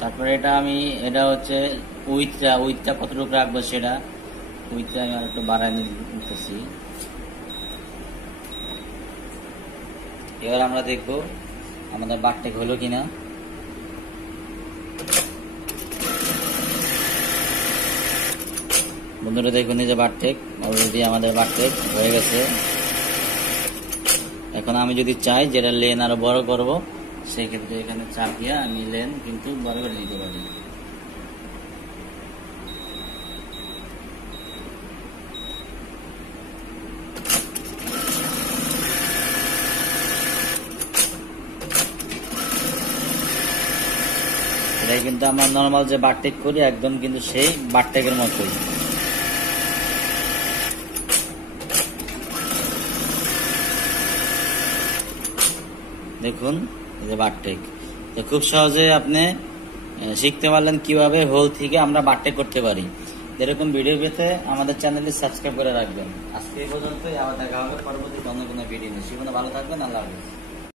তারপরে এটা হচ্ছে উইথটা কতটুকু রাখবো সেটা উইথটা আমি আর একটু বাড়াই নিতেছি। এবার আমরা দেখবো আমাদের বারটেক হলো কিনা। বন্ধুরা দেখুন এই যে বারটেক অলরেডি আমাদের বারটেক হয়ে গেছে। এখন আমি যদি চাই যেটা লেন আরো বড় করব সেক্ষেত্রে এখানে চাপ দিয়ে আমি লেন কিন্তু বড় করে দিতে পারি। এটাই কিন্তু আমরা নর্মাল যে বারটেক করি একদম কিন্তু সেই বারটেকের মতোই। দেখুন এই যে বারটেক খুব সহজে আপনি শিখতে পারলেন কিভাবে হোল থেকে আমরা বারটেক করতে পারি। এরকম ভিডিও পেতে আমাদের চ্যানেলটি সাবস্ক্রাইব করে রাখবেন। আজকে এই পর্যন্তই, আবার দেখা হবে পরবর্তী অন্য কোনো ভিডিও নিয়ে। ভালো থাকবেন, আল্লাহ হাফেজ।